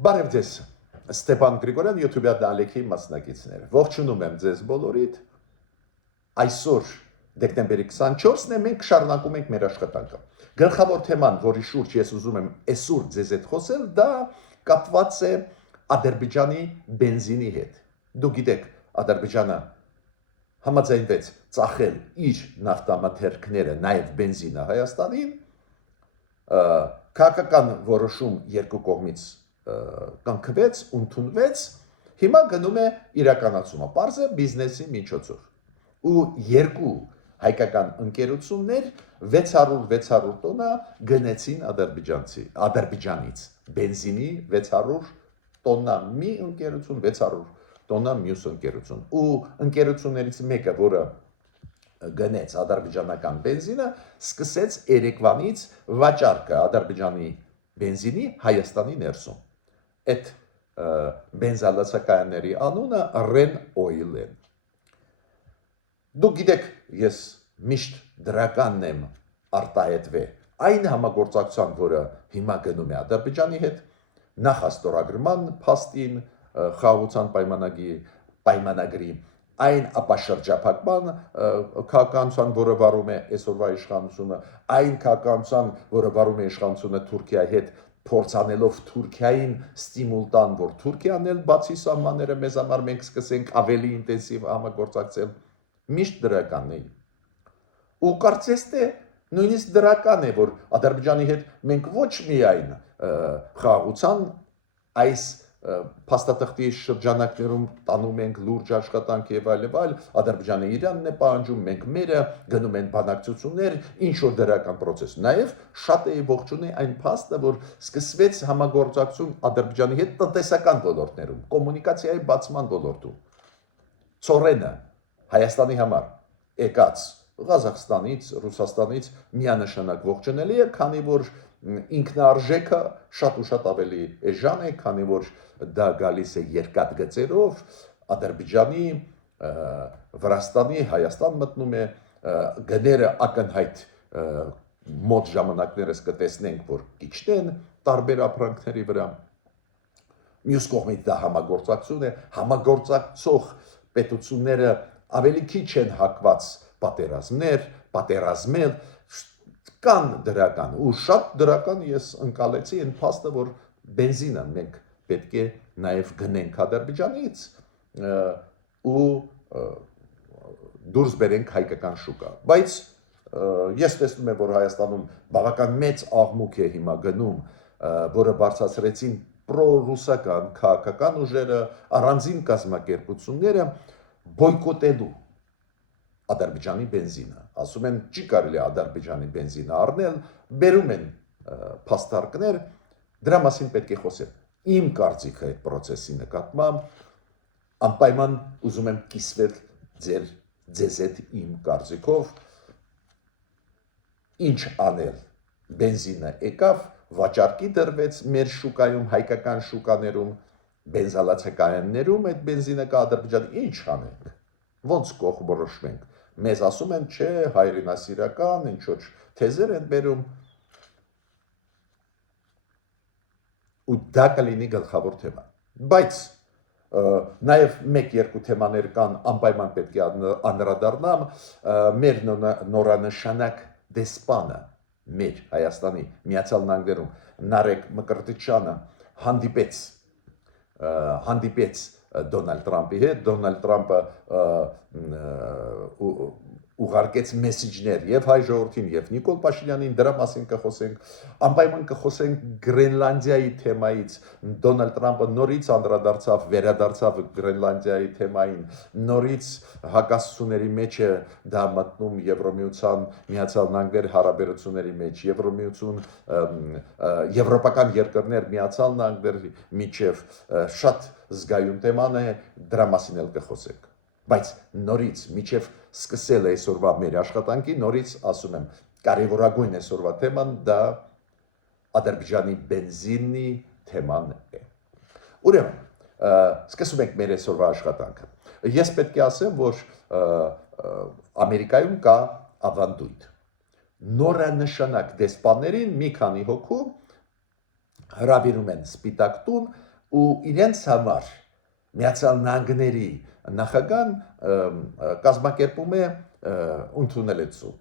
Բարև ձեզ, Ստեփան Գրիգորյան, YouTube-յա Ալեքի մասնակիցներ։ Ողջունում եմ ձեզ բոլորիդ։ Այսօր դեկտեմբերի 24-ն է, մենք շարունակում ենք մեր աշխատանքը։ Գլխավոր թեման, որի շուրջ ես ուզում եմ այսօր ձեզ հետ խոսել, դա կապված է Ադրբեջանի բենզինի հետ։ Դուք գիտեք, Ադրբեջանը համաձայնվեց ծախել իր նավթամթերքները, նաև բենզինը Հայաստանին, քաղաքական որոշում երկու կողմից կնքվեց, ընդունվեց, հիմա գնում է իրականացումը, պարզը բիզնեսի միջոցով։ Ու երկու հայկական ընկերություններ 600 տոննա գնեցին Ադրբեջանից, բենզինի 600 տոննա մի ընկերություն, 600 տոննա մյուս ընկերություն։ Ու ընկերություններից մեկը, որը գնեց ադրբեջանական բենզինը, սկսեց երեկվանից վաճառքը Ադրբեջանի բենզինի Հայաստանի ներսում։ Այդ բենզալացակայանների անունը Ren Oil է։ Դուք գիտեք, ես միշտ դրականն եմ արտահայտվել այն համագործակցության, որը հիմա գնում է Ադրբեջանի հետ, նախաստորագրման փաստին, խաղաղության պայմանագրի, այն ապաշրջափակման քաղաքականության, որը վարում է այսօրվա իշխանությունը, այն քաղաքականության, որը վարում է իշխանությունը Թուրքիայի հետ, փորձանելով Թուրքիային ստիմուլ տան, որ Թուրքիան էլ բացի սահմանները մեզ համար մենք սկսենք ավելի ինտենսիվ համագործակցել, միշտ դրական է։ Ու կարծես թե նույնիսկ դրական է, որ Ադրբեջանի հետ մենք ոչ միայն խաղաղության այս փաստաթղթի շրջանակներում տանում ենք լուրջ աշխատանք եւ այլ, Ադրբեջանը Իրանն է պահանջում, մենք մերը գնում են բանակցություններ, ինչ որ դրական process։ Նաեւ շատ է ողջունի այն փաստը, որ սկսվեց համագործակցություն Ադրբեջանի հետ տնտեսական ոլորտներում, կոմունիկացիայի բացման ոլորտում։ Ծորենը Հայաստանի համար եկած Ղազախստանից, Ռուսաստանից միանշանակ ողջունելի է, քանի որ ինքնարժեքը շատ ու շատ ավելի էժան է, քանի որ դա գալիս է երկաթգծերով, Ադրբեջանի, Վրաստանի, Հայաստան մտնում է, գները ակնհայտ մոտ ժամանակներս կտեսնենք, որ իջնեն տարբեր ապրանքների վրա։ Մյուս կողմից դա համագործակցություն է, համագործակցող պետությունները ավելի քիչ են հակված պատերազմել, կան դրական ու շատ դրական ես ընկալեցի այն փաստը, որ բենզինը մենք պետք է նաև գնենք Ադրբեջանից ու դուրս բերենք հայկական շուկա։ Բայց ես տեսնում եմ, որ Հայաստանում բավական մեծ աղմուկ է հիմա գնում, որը բարձրացրեցին պրոռուսական քաղաքական ուժերը, առանձին կազմակերպությունները բոյկոտելու Ադրբեջանի բենզինը, ասում են չի կարելի Ադրբեջանի բենզինը առնել, բերում են փաստարկներ, դրա մասին պետք է խոսել։ Իմ կարծիքը այդ process-ի նկատմամբ անպայման ուզում եմ կիսվել ձեզ հետ իմ կարծիքով, ինչ անել։ Բենզինը եկավ, վաճառքի դրվեց մեր շուկայում, հայկական շուկաներում, բենզալացակայաններում այդ բենզինը կա Ադրբեջանի, ինչ անենք, ոնց կողմնորոշվենք։ Մեզ ասում են, չէ, հայրենասիրական, ինչ որ թեզեր են բերում, ու դա կլինի գլխավոր թեմա։ Բայց նաև մեկ-երկու թեմաներ կան, անպայման պետք է անդրադառնամ, մեր նորանշանակ դեսպանը, մեր Հայաստանի Միացյալ Նահանգներում Նարեկ Մկրտիչյանը հանդիպեց Դոնալդ Տրամպի հետ, Դոնալդ Տրամպը ուղարկեց մեսիջներ եւ հայ ժողովրդին եւ Նիկոլ Փաշինյանին, դրա մասին կխոսենք, անպայման կխոսենք Գրենլանդիայի թեմայից, Դոնալդ Տրամպը նորից վերադարձավ Գրենլանդիայի թեմային, նորից հակասությունների մեջ է դա մտնում Եվրոմիության Միացյալ Նահանգներ հարաբերությունների մեջ, Եվրոմիություն, եվրոպական երկրներ Միացյալ Նահանգների միջև շատ զգայուն թեման է, դրա մասին էլ կխոսենք։ Բայց նորից միջև սկսել է այսօրվա մեր աշխատանքի, նորից ասում եմ, կարևորագույն այսօրվա թեման դա Ադրբեջանի բենզինի թեման է։ Ուրեմն, սկսում ենք մեր այսօրվա աշխատանքը։ Ես պետք է ասեմ, որ Ամերիկայում կա ավանդույթ։ Նորանշանակ դեսպաններին մի քանի հոգու հրավիրում են Սպիտակ տուն, ու իրենց համար Միացյալ Նահանգների նախագահան կազմակերպում է ընդունելություն։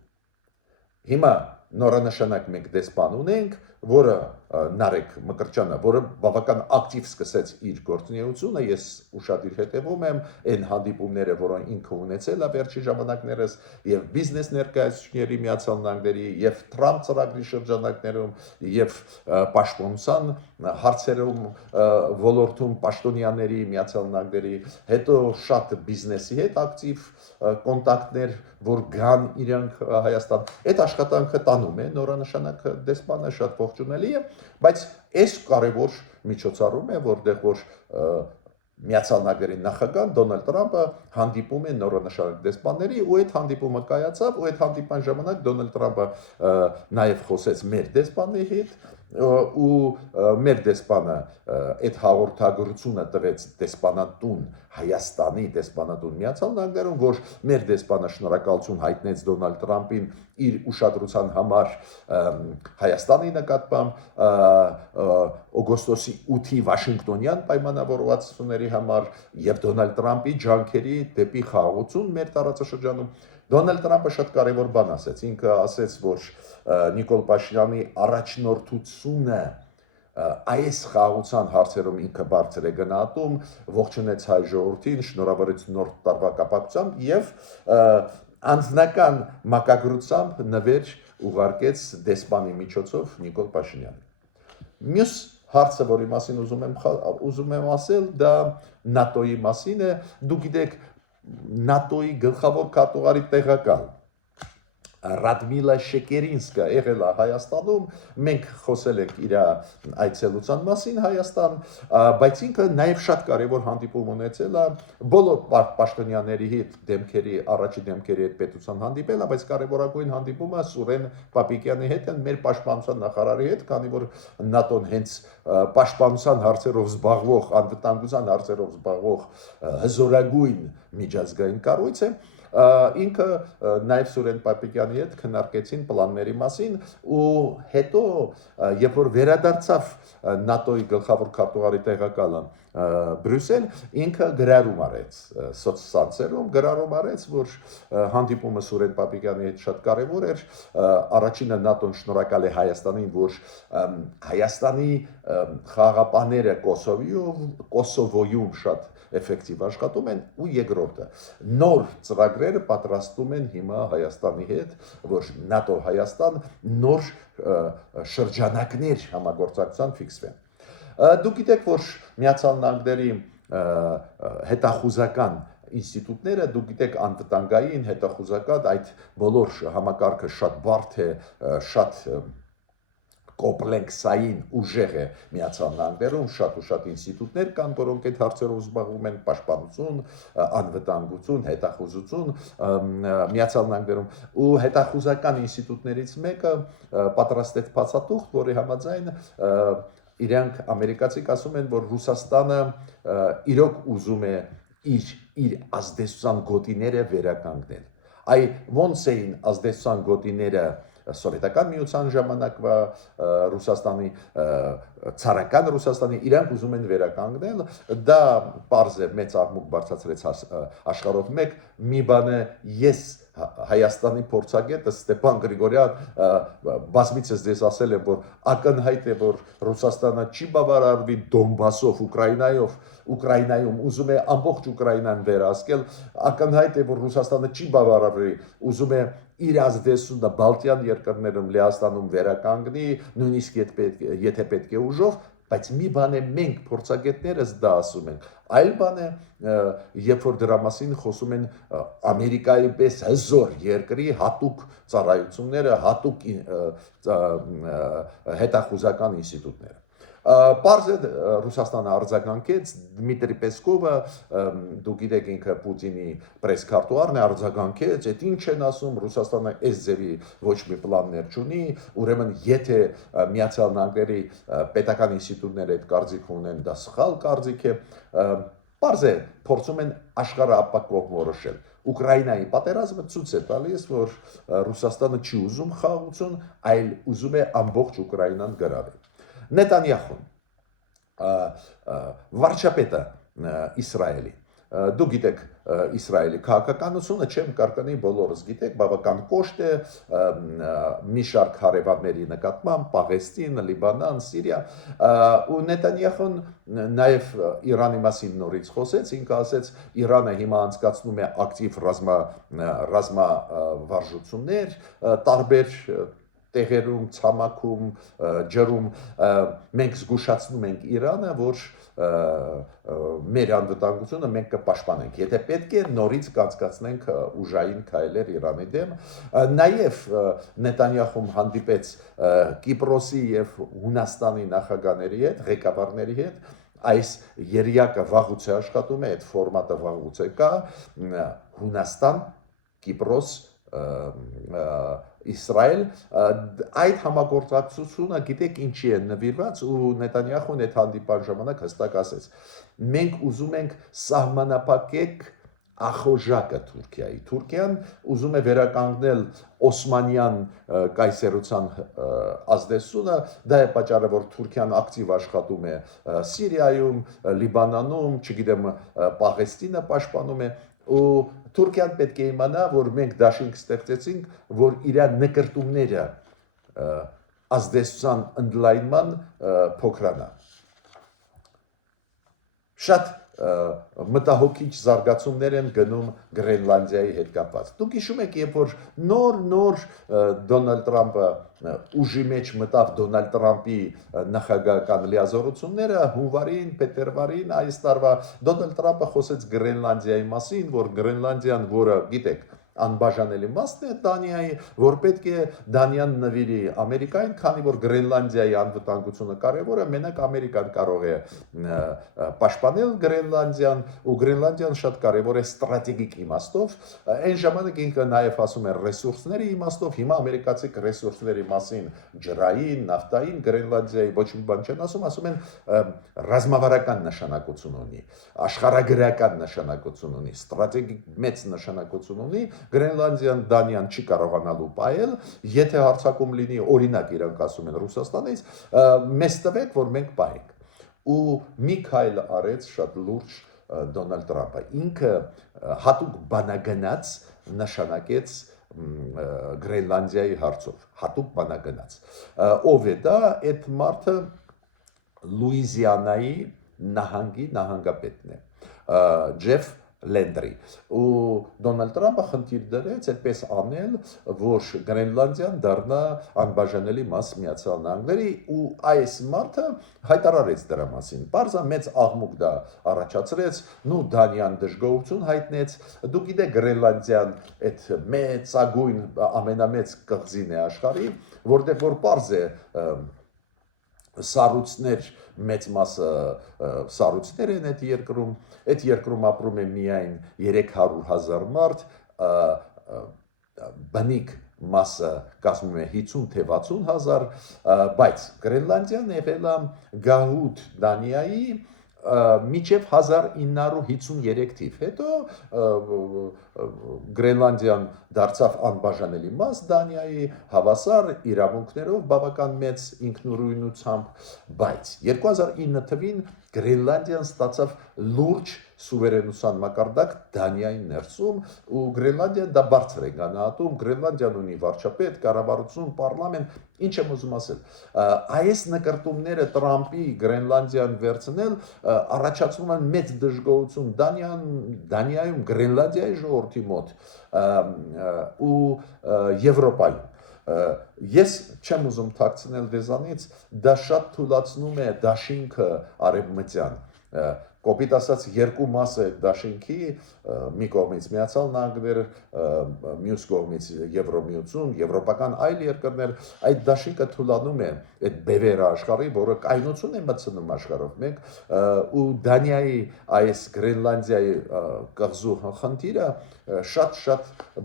Հիմա նորանշանակ մենք դեսպան ունենք, որը Նարեկ Մկրտչյանը, որը բավական ակտիվ սկսեց իր գործունեությունը, ես ուշադիր հետևում եմ այն հանդիպումները, որոնք ինքը ունեցել է վերջի ժամանակներս եւ բիզնես ներկայացուցիչների Միացյալ Նահանգների եւ Թրամփ ծրագրի շրջանակներում եւ պաշտպանության հարցերում ոլորտում պաշտոնյաների Միացյալ Նահանգների, հետո շատ բիզնեսի հետ ակտիվ կոնտակտներ, որ գան իրանք Հայաստան, այդ աշխատանքը տանում է նորանշանակ դեսպանը, շատ ողջունելի է, բայց այս կարևոր միջոցառում է, որտեղ որ Միացյալ Նահանգների նախագահ Դոնալդ Տրամփը հանդիպում է նորանշանակ դեսպանների ու այդ հանդիպումը կայացավ ու այդ հանդիպման ժամանակ Դոնալդ Տրամփը նաև խոսեց մեր դեսպանի հետ ու մեր դեսպանը այդ հաղորդագրությունը տվեց դեսպանատուն Հայաստանի դեսպանատուն Միացյալ Նահանգներում, որ մեր դեսպանը շնորհակալություն հայտնեց Դոնալդ Տրամփին իր ուշադրության համար Հայաստանի նկատմամբ օգոստոսի 8-ի Վաշինգտոնյան պայմանավորվածությունների համար եւ Դոնալդ Տրամփի ջանքերի դեպի խաղաղություն մեր տարածաշրջանում Դոնալդ Տրամփը շատ կարևոր բան ասեց, ինքը ասեց, որ Նիկոլ Փաշինյանի առաջնորդությունը այս խաղաղության հարցերում ինքը բարձր է գնահատում, ողջունեց հայ ժողովրդին, շնորհավորեց նոր տարվա կապակցությամբ եւ անձնական մակագրությամբ նվեր ուղարկեց դեսպանի միջոցով Նիկոլ Փաշինյանին։ Մյուս հարցը, որի մասին ուզում եմ ասել, դա ՆԱՏՕ-ի մասին է, դուք գիտեք ՆԱՏՕ-ի գլխավոր քարտուղարի տեղակալ Ռադմիլա Շեկերինսկա եղել է Հայաստանում, մենք խոսել ենք իր այցելության մասին Հայաստան, բայց ինքը նաև շատ կարևոր հանդիպում ունեցել է բոլոր պաշտոնյաների հետ դեմքերի, առաջի դեմքերի հետ պետության հանդիպել է, բայց կարևորագույն հանդիպումը Սուրեն Պապիկյանի հետ են, մեր պաշտպանության նախարարի հետ, քանի որ ՆԱՏՕ-ն հենց պաշտպանության հարցերով զբաղվող, անվտանգության հարցերով զբաղվող հզորագույն միջազգային կառույց է, ինքը նաև Սուրեն Պապիկյանի հետ քննարկեցին պլանների մասին ու հետո երբ որ վերադարձավ ՆԱՏՕ-ի գլխավոր քարտուղարի տեղակալը Բրյուսել, ինքը գրառում արեց սոցցանցերում, գրառում արեց, որ հանդիպումը Սուրեն Պապիկյանի հետ շատ կարևոր էր, առաջինը ՆԱՏՕ-ն շնորհակալ է Հայաստանին, որ Հայաստանի խաղաղապահները Կոսովոյում շատ էֆեկտիվ աշխատում են ու երկրորդը նոր ծրագրերը պատրաստում են հիմա Հայաստանի հետ, որ ՆԱՏՕ Հայաստան նոր շրջանակներ համագործակցության ֆիքսվեն։ Դուք գիտեք, որ Միացյալ Նահանգների հետախուզական ինստիտուտները, դուք գիտեք անվտանգային հետախուզական այդ բոլոր համակարգը շատ բարդ է, շատ կոմպլեքսային ուժեղ է Միացյալ Նահանգներում, շատ ու շատ ինստիտուտներ կան, որոնք այդ հարցերով զբաղվում են, պաշտպանություն, անվտանգություն, հետախուզություն Միացյալ Նահանգներում ու հետախուզական ինստիտուտներից մեկը պատրաստեց փաստաթուղթ, որի համաձայն իրանք ամերիկացիք ասում են, որ Ռուսաստանը իրոք ուզում է իր ազդեցության գոտիները վերականգնել։ Այ ոնց էին ազդեցության գոտիները Սովետական միության ժամանակվա Ռուսաստանի ցարական Ռուսաստանի իրանք ուզում են վերականգնել, դա պարզ է մեծ աղմուկ բարձրացրեց աշխարհով մեկ մի բան է ես Հայաստանի փորձագետը Ստեփան Գրիգորյան բազմիցս դες ասել եմ, որ ակնհայտ է, որ Ռուսաստանը չի բավարարվի Դոնբասով, Ուկրաինայում ուզում է ամբողջ Ուկրաինան վերահսկել, ակնհայտ է, որ Ռուսաստանը չի բավարարվի, ուզում է իր ազդեցությունը Բալտյան երկրներում Լեհաստանում վերականգնի, նույնիսկ եթե պետք է ուժով, բայց մի բան է մենք փորձագետներս դա ասում ենք, այլ բան է երբ որ դրա մասին խոսում են Ամերիկայի պես հզոր երկրի հատուկ ծառայությունները, հատուկ հետախուզական ինստիտուտները։ Պարզ է Ռուսաստանը արձագանքեց, Դմիտրի Պեսկովը, դուք գիտեք ինքը Պուտինի պրեսքարտուղարն է, արձագանքեց, այդ ինչ են ասում, Ռուսաստանը այս ձևի ոչ մի պլաններ չունի, ուրեմն եթե Միացյալ Նահանգների պետական ինստիտուտները այդ կարծիք ունեն, դա սխալ կարծիք է, պարզ է, փորձում են աշխարհը ապակող որոշել։ Ուկրաինայի պատերազմը ցույց է տալիս, որ Ռուսաստանը չի ուզում խաղաղություն, այլ ուզում է ամբողջ Ուկրաինան գրավել։ Նետանյախուն վարչապետը Իսրայելի։ Դու գիտեք Իսրայելի քաղաքականությունը չեմ կարկանի բոլորս գիտեք, բավական կոշտ է մի շարք հարևանների նկատմամբ, Պաղեստին, Լիբանան, Սիրիա, ու Նետանյախուն նաև Իրանի մասին նորից խոսեց, ինքը ասեց Իրանը հիմա անցկացնում է ակտիվ ռազմավարժություններ, տարբեր տեղերում, ցամաքում, ջրում մենք զգուշացնում ենք Իրանը, որ մեր անվտանգությունը մենք կպաշտպանենք։ Եթե պետք է նորից կանցկացնենք ուժային քայլեր Իրանի դեմ, նաև Նետանյախում հանդիպեց Կիպրոսի եւ Հունաստանի նախագահների հետ, ղեկավարների հետ, այս երյակը վաղուց է աշխատում է, այդ ֆորմատը վաղուց է կա, Հունաստան, Կիպրոս, Իսրայել, այդ համագործակցությունը գիտեք ինչի է նվիրված ու Նետանյախուն այդ հանդիպան ժամանակ հստակ ասեց. մենք ուզում ենք սահմանափակեք ախոժակը Թուրքիայի։ Թուրքիան ուզում է վերականգնել Օսմանյան կայսերության ազդեցությունը, դա է պատճառը, որ Թուրքիան ակտիվ աշխատում է Սիրիայում, Լիբանանում, չգիտեմ, Պաղեստինը պաշտպանում է ու Թուրքիան պետք է իմանա, որ մենք դաշինք ստեղծեցինք, որ իր նկրտումները ազդեցության ընդլայնման փոքրանա։ Շատ մտահոգիչ զարգացումներ են գնում Գրենլանդիայի հետ կապված։ Դուք հիշում եք, երբ որ նոր Դոնալդ Տրամպը ուժի մեջ մտավ Դոնալդ Տրամպի նախագահական լիազորությունները հունվարին, փետրվարին այս տարվա Դոնալդ Տրամպը խոսեց Գրենլանդիայի մասին, որ Գրենլանդիան, որը գիտեք, անբաժանելի մասն է Դանիայի, որ պետք է Դանիան նվիրի Ամերիկային, քանի որ Գրենլանդիայի անվտանգությունը կարևոր է, մենակ Ամերիկան կարող է պաշտպանել Գրենլանդիան, ու Գրենլանդիան շատ կարևոր է ստրատեգիկ իմաստով, այն ժամանակ ինքը նաև ասում է ռեսուրսների իմաստով, հիմա ամերիկացիք ռեսուրսների մասին ջրային, նավթային Գրենլանդիայի ոչ մի բան չեն ասում են ռազմավարական նշանակություն ունի, աշխարհագրական նշանակություն ունի, ստրատեգիկ մեծ նշանակություն ունի, Գրենլանդիան Դանիան չի կարողանալու պայել, եթե հարձակում լինի, օրինակ իրանք ասում են Ռուսաստանից, մեզ տվեք, որ մենք պայենք։ Ու մի քայլ արեց շատ լուրջ Դոնալդ Տրամպը, ինքը հատուկ բանագնաց նշանակեց Գրենլանդիայի հարցով, հատուկ բանագնաց։ Ով է դա, այդ մարդը Լուիզիանայի նահանգի նահանգապետն է, Ջեֆ Լենդրի, ու Դոնալդ Տրամպը խնդիր դրեց այդպես անել, որ Գրենլանդիան դառնա անբաժանելի մաս Միացյալ Նահանգների, ու այս մարդը հայտարարեց դրա մասին, բարձա մեծ աղմուկ դա առաջացրեց, նու Դանիան դժգոհություն հայտնեց, դու գիտեք Գրենլանդիան այդ մեծագույն ամենամեծ կղզին է աշխարհի, որտեղ որ բարձ է սառույցներ, մեծ մասը սառույցներ են այդ երկրում ապրում է միայն 300,000 մարդ, բնիկ մասը կազմում է 50 թե 60,000, բայց Գրենլանդիան եղել է գահուտ Դանիայի մինչև 1953 թիվ, հետո Գրենլանդիան դարձավ անբաժանելի մաս Դանիայի, հավասար իրավունքներով բավական մեծ ինքնուրույնությամբ, բայց 2009 թվին Գրենլանդիան ստացավ լուրջ սուվերենության մակարդակ Դանիայի ներսում, ու Գրենլանդիան դա բարձր է գնահատում, Գրենլանդիան ունի վարչապետ, կառավարություն, պարլամենտ, ինչ եմ ուզում ասել, այս նկրտումները Տրամպի Գրենլանդիան վերցնել առաջացնում են մեծ դժգոհություն Դանիայում, Գրենլանդիայի ժողովրդի մոտ ու Եվրոպայում։ Ես չեմ ուզում թաքցնել դեզանից, դա շատ թուլացնում է դաշինքը արևմտյան, կոպիտ ասած երկու մաս է դաշինքի, մի կողմից Միացյալ Նահանգներ, մյուս կողմից Եվրոմիություն, եվրոպական այլ երկրներ, այդ դաշինքը թուլանում է այդ բևերը աշխարհի, որը կայունություն է մտցնում աշխարհով, մենք ու Դանիայի այս Գրենլանդիայի կղզու խնդիրը շատ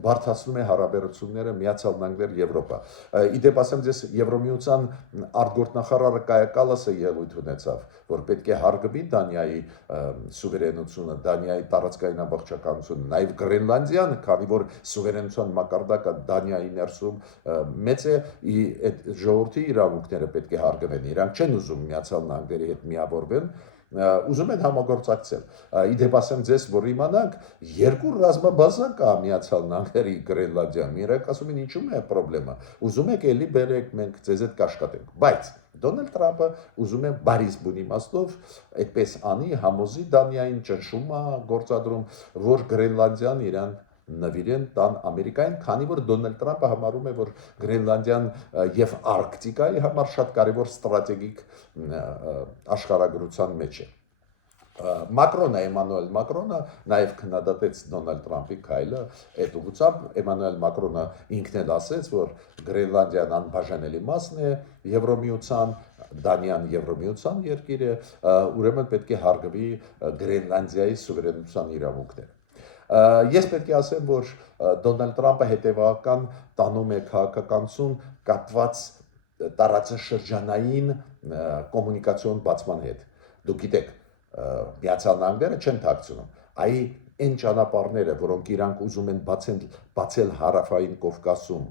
բարդացնում է հարաբերությունները Միացյալ Նահանգներ Եվրոպա։ Իդեպ ասեմ ձեզ, Եվրոմիության արտգործնախարարը Կայա Կալասը ելույթ ունեցավ, որ պետք է հարգվի Դանիայի սուվերենությունը, Դանիայի տարածքային ամբողջականությունը, նաև Գրենլանդիան, քանի որ սուվերենության մակարդակը Դանիայի ներսում մեծ է, այդ ժողովրդի իրավունքները պետք է հարգվեն, իրանք չեն ուզում Միացյալ Նահանգների հետ միավորվեն, ուզում են համագործակցել։ Իդեպ ասեմ ձեզ, որ իմանանք, երկու ռազմաբազա կա Միացյալ Նահանգների Գրենլանդիայում, իրենք ասում են ինչու՞ է խնդրեմը, ուզում եք էլի բերեք, մենք ձեզ հետ կաշխատենք, բայց Դոնալդ Թրամփը ուզում է բարիս բուն իմաստով այդպես անի, համոզի Դանիային, ճնշում է գործադրում, որ Գրենլանդիան իրան նվիրեն տան Ամերիկային, քանի որ Դոնալդ Թրամփը համարում է, որ Գրենլանդիան եւ Արկտիկայի համար շատ կարևոր ստրատեգիկ աշխարհագրության մեջ է։ Մակրոնը, Էմանուել Մակրոնը նաև քննադատեց Դոնալդ Թրամփի քայլը, այդ ուղղությամբ Էմանուել Մակրոնը ինքն էլ ասեց, որ Գրենլանդիան անբաժանելի մասն է Եվրոմիության, Դանիան Եվրոմիության երկիր է, ուրեմն պետք է հարգվի Գրենլանդիայի սուվերենության իրավունքները։ Ես պետք է ասեմ, որ Դոնալդ Թրամփը հետևական տանում է քաղաքականություն կապված տարածաշրջանային կոմունիկացիոն բացման հետ։ Դուք գիտեք, Միացյալ Նահանգները չեն թաքցնում, այն ճանապարհները, որոնք իրանք ուզում են բացել հարավային Կովկասում,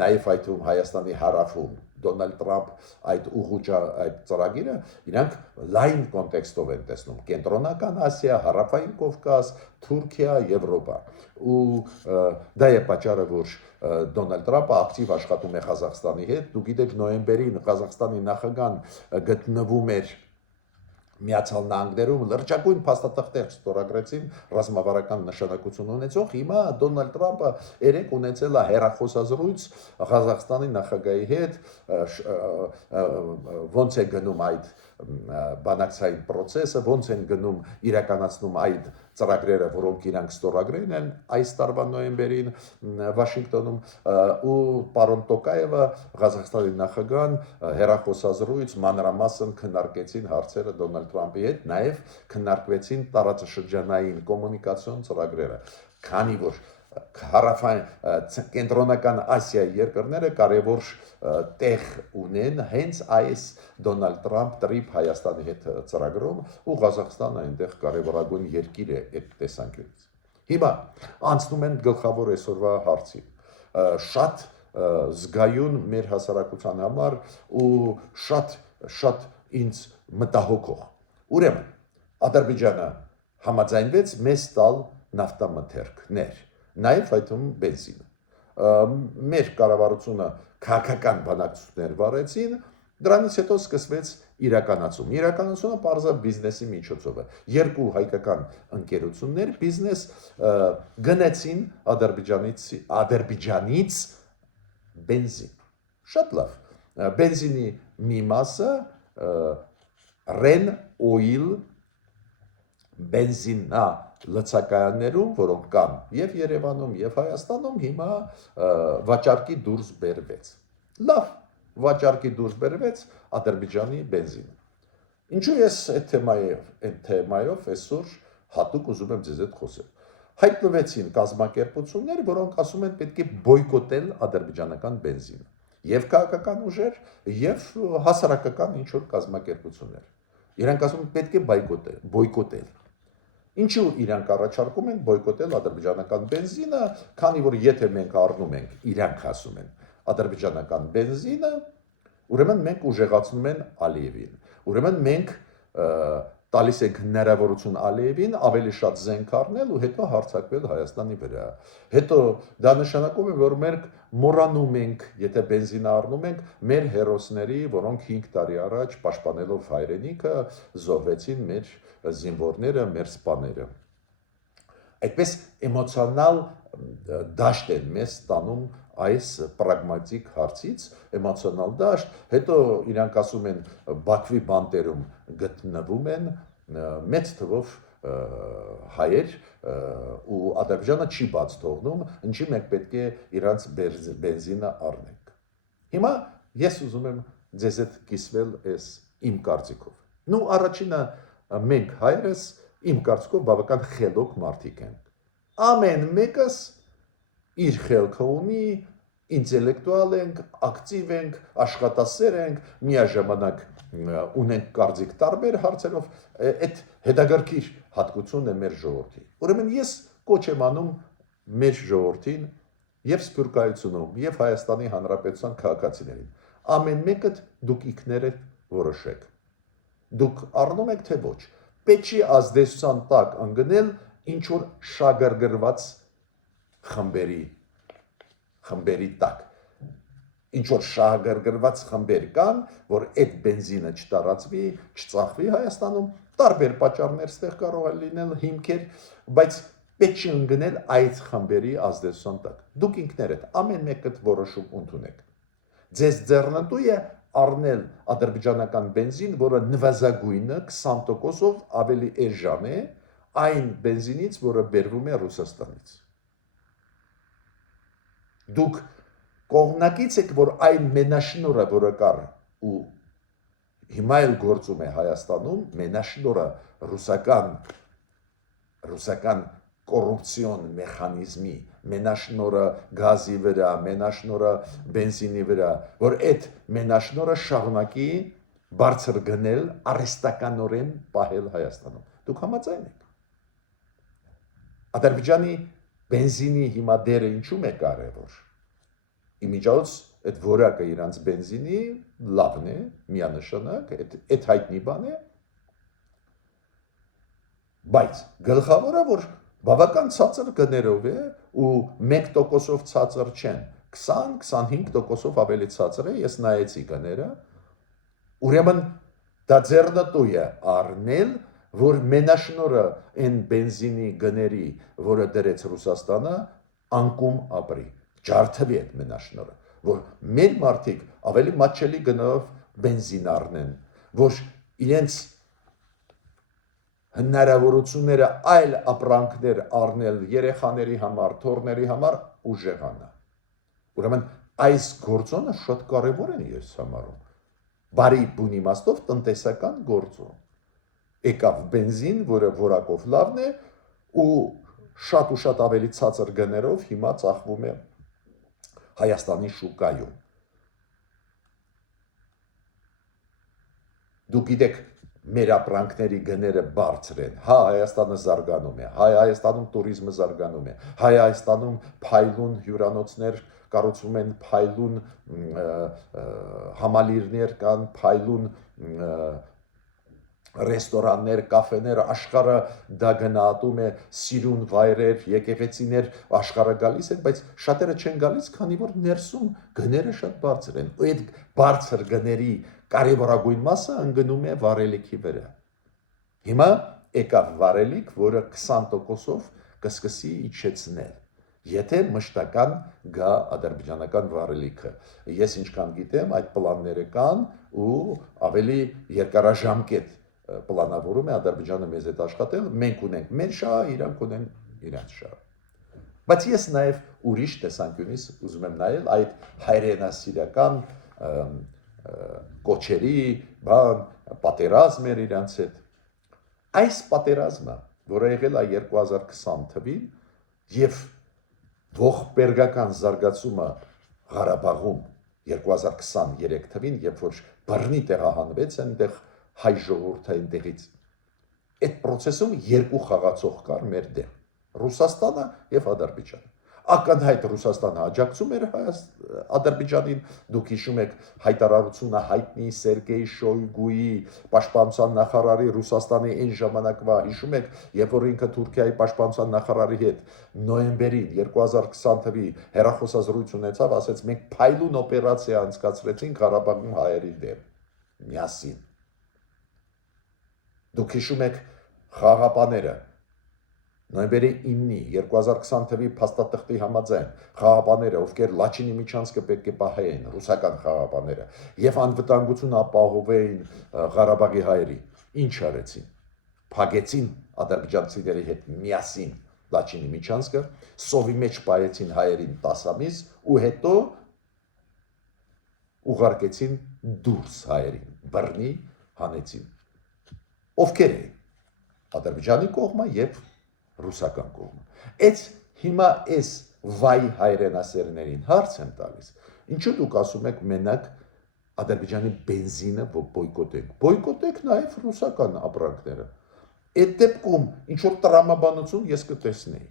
նաև այդ Հայաստանի հարավում, Դոնալդ Թրամփ այդ ուղղուճ այդ ծրագիրը իրանք լայն կոնտեքստով են տեսնում կենտրոնական Ասիա, հարավային Կովկաս, Թուրքիա, Եվրոպա ու դա է պատճառը, որ Դոնալդ Թրամփը ակտիվ աշխատում է Ղազախստանի հետ, դուք գիտեք նոյեմբերին Ղազախստանի նախագահան գտնվում էր Միացյալ Նահանգներում լրջագույն փաստաթղթեր ստորագրեցին ռազմավարական նշանակություն ունեցող, հիմա Դոնալդ Թրամփը երեք ունեցել է հեռախոսազրույց Ղազախստանի նախագահի հետ, ոնց է գնում այդ բանակցային process-ը, ոնց են գնում իրականացնում այդ ծրագրերը, որոնք իրանք ստորագրել են այս տարվա նոյեմբերին Վաշինգտոնում ու պարոն Տոկաևը Ղազախստանի նախագահան հեռախոսազրույց մանրամասն քննարկեցին հարցերը Դոնալդ Թրամփի հետ, նաև քննարկվեցին տարածաշրջանային կոմունիկացիոն ծրագրերը, քանի որ կենտրոնական Ասիայի երկրները կարևոր տեղ ունեն հենց այս Դոնալդ Թրամփ տրիփ Հայաստանի հետ ծրագրում ու Ղազախստանը այնտեղ կարևորագույն երկիր է այդ տեսանկյունից։ Հիմա անցնում են գլխավոր այսօրվա հարցի։ Շատ զգայուն մեր հասարակության համար ու շատ ինձ մտահոգող։ Ուրեմն Ադրբեջանը համաձայնվեց մեզ տալ նավթամթերքներ, նաև այդում բենզինը։ Մեր կառավարությունը քաղաքական բանակցություններ վարեցին, դրանից հետո սկսվեց իրականացում։ Իրականացումը պարզապես բիզնեսի միջոցով է։ Երկու հայկական ընկերություններ բիզնես գնեցին Ադրբեջանից բենզին։ Շատ լավ։ Բենզինի մի մասը Ren Oil բենզինա լցակայաններում, որոնք կան եւ Երևանում եւ Հայաստանում, հիմա վաճառքի դուրս բերվեց։ Լավ, վաճառքի դուրս բերվեց Ադրբեջանի բենզինը։ Ինչու ես այդ թեմայով այսօր հատուկ ուզում եմ ձեզ հետ խոսել։ Հայտնվեցին կազմակերպություններ, որոնք ասում են պետք է բոյկոտել ադրբեջանական բենզինը։ Եվ քաղաքական ուժեր, եւ հասարակական ինչ-որ կազմակերպություններ։ Իրանք ասում են պետք է բոյկոտել։ Ինչու իրանք առաջարկում են բոյկոտել ադրբեջանական բենզինը, քանի որ եթե մենք առնում ենք, իրանք ասում են, ադրբեջանական բենզինը, ուրեմն մենք ուժեղացնում են Ալիևին։ Ուրեմն մենք տալիս ենք հնարավորություն Ալիևին ավելի շատ զենք առնել ու հետո հարձակվել Հայաստանի վրա։ Հետո դա նշանակում է, որ մենք մոռանում ենք, եթե բենզին առնում ենք, մեր հերոսների, որոնք 5 տարի առաջ պաշտպանելով հայրենիքը, զոհվեցին մեր զինվորները, մեր սպաները։ Այդպես էմոցիոնալ դաշտ են մեզ տանում այս պրագմատիկ հարցից, էմոցիոնալ դաշտ, հետո իրանք ասում են Բաքվի բանտերում գտնվում են մեծ թվով հայեր ու Ադրբեջանը չի բաց թողնում, ինչի մենք պետք է իրանց բենզինը առնենք։ Հիմա ես ուզում եմ ձեզ հետ կիսվել այս իմ կարծիքով։ Նու առաջինը մենք հայերս իմ կարծիքով բավական խելոք մարդիկ ենք։ Ամեն մեկս իր խելքը ունի, ինտելեկտուալ ենք, ակտիվ ենք, աշխատասեր ենք, միաժամանակ ունենք կարծիք տարբեր հարցերով, այդ հետաքրքիր հատկությունն է մեր ժողովրդի։ Ուրեմն ես կոչ եմ անում մեր ժողովրդին եւ Սփյուռքայությունում եւ Հայաստանի Հանրապետության քաղաքացիներին։ Ամեն մեկը դուք ինքներդ որոշեք։ Դուք առնում եք թե ոչ։ Պետք չի ազդեցության տակ ընկնել ինչ որ շագրգռված խմբերի տակ։ Ինչ որ շահագրգռված խմբեր կան, որ այդ բենզինը չտարածվի, չծախվի Հայաստանում, տարբեր պատճառներ ստեղ կարող է լինել հիմքեր, բայց պետք չի ընկնել այդ խմբերի ազդեցության տակ։ Դուք ինքներդ ամեն մեկը որոշում ընդունեք։ Ձեզ ձեռնտու է առնել ադրբեջանական բենզին, որը նվազագույնը 20%-ով ավելի էժան է այն բենզինից, որը բերվում է Ռուսաստանից։ Դուք կողմնակից եք, որ այն մենաշնորհը, որը կար ու հիմա էլ գործում է Հայաստանում, մենաշնորհը ռուսական կոռուպցիոն մեխանիզմի, մենաշնորհը գազի վրա, մենաշնորհը բենզինի վրա, որ այդ մենաշնորհը շարունակի բարձր գնել, արհեստականորեն պահել Հայաստանում։ Դուք համաձայն եք։ Ադրբեջանի բենզինի հիմա դերը ինչու՞մ է կարևոր։ Իմիջիայլոց այդ որակը իրանց բենզինի լավն է, միանշանակ, այդ հայտնի բան է, բայց գլխավորը, որ բավական ցածր գներով է ու 1%-ով ցածր չեն, 20-25%-ով ավելի ցածր է, ես նայեցի գները, ուրեմն դա ձեռնտու է առնել, որ մենաշնորհը այն բենզինի գների, որը դրեց Ռուսաստանը, անկում ապրի, ջարդվի այդ մենաշնորհը, որ մեր մարդիկ ավելի մատչելի գնով բենզին առնեն, որ իրենց հնարավորությունները այլ ապրանքներ առնել երեխաների համար, թոռների համար ուժեղանա։ Ուրեմն այս գործոնը շատ կարևոր է ես համարում։ Բարի բուն իմաստով տնտեսական գործոն։ Եկավ բենզին, որը որակով լավն է ու շատ ավելի ցածր գներով հիմա ծախվում է Հայաստանի շուկայում։ Դուք գիտեք, մեր ապրանքների գները բարձր են, հա Հայաստանը զարգանում է, հա Հայաստանում туриզմը զարգանում է, հա Հայաստանում փայլուն հյուրանոցներ կառուցվում են, փայլուն համալիրներ կան, փայլուն ռեստորաններ, կաֆեներ, աշխարհը դա գնահատում է, սիրուն վայրեր, եկեղեցիներ, աշխարհը գալիս են, բայց շատերը չեն գալիս, քանի որ ներսում գները շատ բարձր են։ Ու այդ բարձր գների կարևորագույն մասը ընկնում է վառելիքի վրա։ Հիմա եկավ վառելիք, որը 20%-ով կսկսի իջեցնել, եթե մշտական գա ադրբեջանական վառելիքը։ Ես ինչքան գիտեմ, այդ պլանները կան ու ավելի երկարաժամկետ պլանավորում է Ադրբեջանը մեզ հետ աշխատել, մենք ունենք մեր շահը, իրանք ունեն իրանց շահը։ Բայց ես նաև ուրիշ տեսանկյունից ուզում եմ նայել այդ հայրենասիրական կոչերի, պատերազմեր իրանց հետ։ Այս պատերազմը, որը եղել է 2020 թվին եւ ողբերգական զարգացումը Ղարաբաղում 2023 թվին, երբ որ բռնի տեղահանվեց այնտեղ հայ ժողովուրդը այնտեղից, այդ process-ում երկու խաղացող կար մեր դեմ, Ռուսաստանը եւ Ադրբեջանը։ Ակնհայտ Ռուսաստանը աջակցում էր Ադրբեջանին, դուք հիշում եք հայտարարությունը հայտնի Սերգեյ Շոյգուի պաշտպանության նախարարի Ռուսաստանի այն ժամանակվա, հիշում եք, երբ որ ինքը Թուրքիայի պաշտպանության նախարարի հետ նոյեմբերին 2020 թվականի հեռախոսազրույց ունեցավ, ասեց մենք փայլուն օպերացիա անցկացրեցինք Ղարաբաղում հայերի դեմ, միասին։ Դուք հիշում եք խաղաղապահները նոյեմբերի 9-ի 2020 թվականի փաստաթղթի համաձայն խաղաղապահները, ովքեր Լաչինի միջանցքը պետք է պահեին, ռուսական խաղաղապահները, եւ անվտանգություն ապահովեին Ղարաբաղի հայերի, ինչ արեցին։ Փակեցին ադրբեջանցիների հետ միասին Լաչինի միջանցքը, սովի մեջ պահեցին հայերին 10 ամիս ու հետո ուղարկեցին դուրս հայերին, բռնի հանեցին։ Ովքեր էին Ադրբեջանի կողմը եւ ռուսական կողմը։ Այս հիմա վայ հայրենասերներին հարց եմ տալիս, ինչու դուք ասում եք մենակ Ադրբեջանի բենզինը բոյկոտենք, բոյկոտեք նաև ռուսական ապրանքները, այդ դեպքում ինչ-որ տրամաբանություն ես կտեսնեի,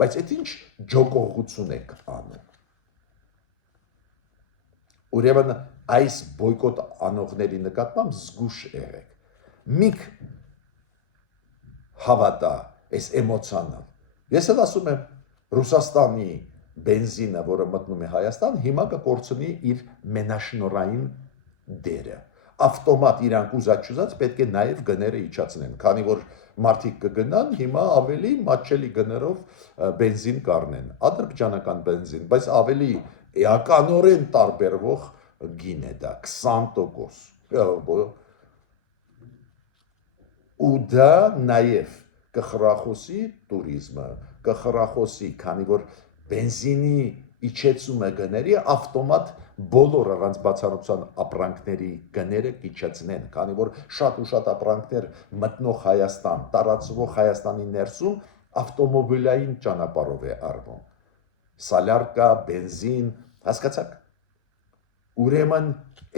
բայց այդ ինչ ջոկողություն եք անում, ուրեմն այս բոյկոտ անողների նկատմամբ զգուշ եղեք, միք հավատա, այս էմոցիոնալ, ես էլ ասում եմ Ռուսաստանի բենզինը, որը մտնում է Հայաստան, հիմա կկորցնի իր մենաշնորային դերը, ավտոմատ իրանք ուզած պետք է նաև գները իջացնեն, քանի որ մարդիկ կգնան, հիմա ավելի մատչելի գներով բենզին կառնեն, ադրբեջանական բենզին, բայց ավելի էականորեն տարբերվող գին է դա, 20%, ու դա նաև կխրախոսի տուրիզմը, կխրախոսի, քանի որ բենզինի իջեցումը գների ավտոմատ բոլոր առանց բացառության ապրանքների գները կիջեցնեն, քանի որ շատ ու շատ ապրանքներ մտնող Հայաստան, տարածվող Հայաստանի ներսում ավտոմոբիլային ճանապարհով է արվում, սալյարկա, բենզին, հասկացաք, ուրեմն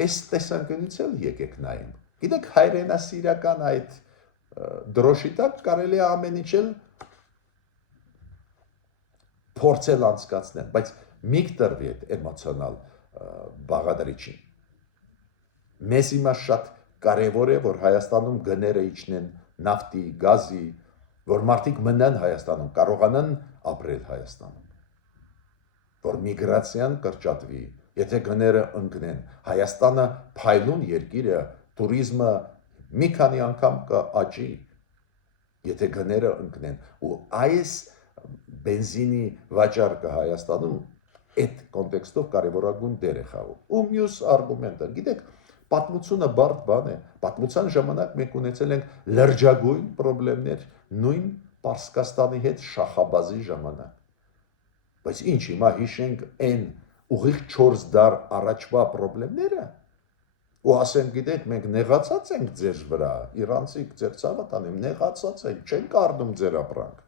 այս տեսանկյունից էլ եկեք նայենք, գիտեք հայրենասիրական այդ դրոշի տակ կարելի է ամեն ինչ էլ փորձել անցկացնել, բայց միք տրվի այդ էմոցիոնալ բաղադրիչին։ Մեզ հիմա շատ կարևոր է, որ Հայաստանում գները իջնեն նավթի, գազի, որ մարդիկ մնան Հայաստանում, կարողանան ապրել Հայաստանում, որ միգրացիան կրճատվի, եթե գները ընկնեն, Հայաստանը փայլուն երկիր է, տուրիզմը մի քանի անգամ կաճի, եթե գները ընկնեն, ու այս բենզինի վաճառքը Հայաստանում այդ կոնտեքստով կարևորագույն դեր է խաղում։ Ու մյուս արգումենտը, գիտեք, պատմությունը բարդ բան է, պատմության ժամանակ մենք ունեցել ենք լրջագույն խնդիրներ նույն Պարսկաստանի հետ Շախաբազի ժամանակ։ Բայց ինչ, հիմա հիշենք այն ուղիղ 4 դար առաջվա խնդիրները, ու ասենք, գիտեք, մենք նեղացած ենք ձեր վրա, իրանցիք ձեր ցավը տանեմ, նեղացած ենք, չենք առնում ձեր ապրանք։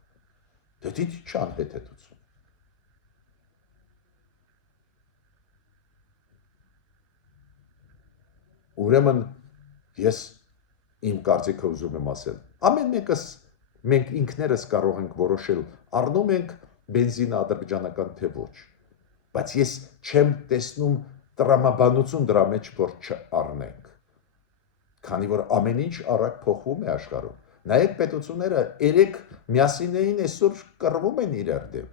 Դե դիտ չան հետեցություն։ Ուրեմն ես իմ կարծիքը ուզում եմ ասել, ամեն մեկս մենք ինքներս կարող ենք որոշել, առնում ենք բենզինը ադրբեջանական թե ոչ, բայց ես չեմ տեսնում տրամաբանություն դրա մեջ, որ չառնենք, քանի որ ամեն ինչ արագ փոխվում է աշխարհում, նայեք պետությունները երեք միասին էին, այսօր կռվում են իրար դեմ,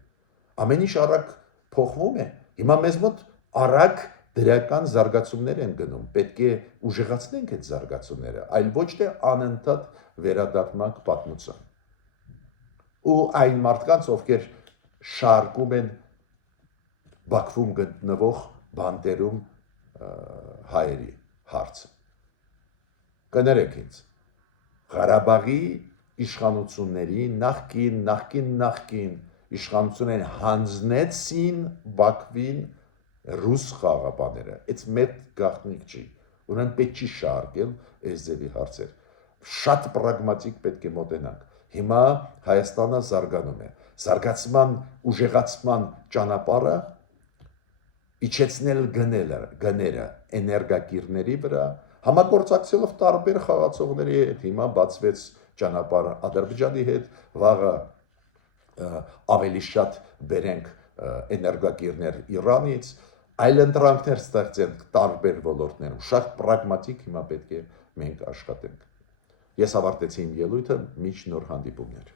ամեն ինչ արագ փոխվում է, հիմա մեզ մոտ արագ դրական զարգացումներ են գնում, պետք է ուժեղացնենք այդ զարգացումները, այլ ոչ թե անընդհատ վերադառնանք պատմության, ու այն մարդկանց, ովքեր շարքում են Բաքվում գտնվող բանտերում հայերի հարցը։ Կներեք ինձ, Ղարաբաղի իշխանությունների նախկին իշխանություններին հանձնեցին Բաքվին ռուս խաղաղապահները, այդ մեծ գաղտնիք չի, ուրեմն պետք չի շարքել այս ձևի հարցեր, շատ պրագմատիկ պետք է մոտենանք, հիմա Հայաստանը զարգանում է, զարգացման ուժեղացման ճանապարհը իջեցնել գները էներգակիրների վրա, համագործակցելով տարբեր խաղացողների հետ, հիմա բացվեց ճանապարհը Ադրբեջանի հետ, վաղը ավելի շատ բերենք էներգակիրներ Իրանից, այլ ընտրանքներ ստեղծենք տարբեր ոլորտներում, շատ պրագմատիկ հիմա պետք է մենք աշխատենք։ Ես ավարտեցի իմ ելույթը, մինչ նոր հանդիպումներ։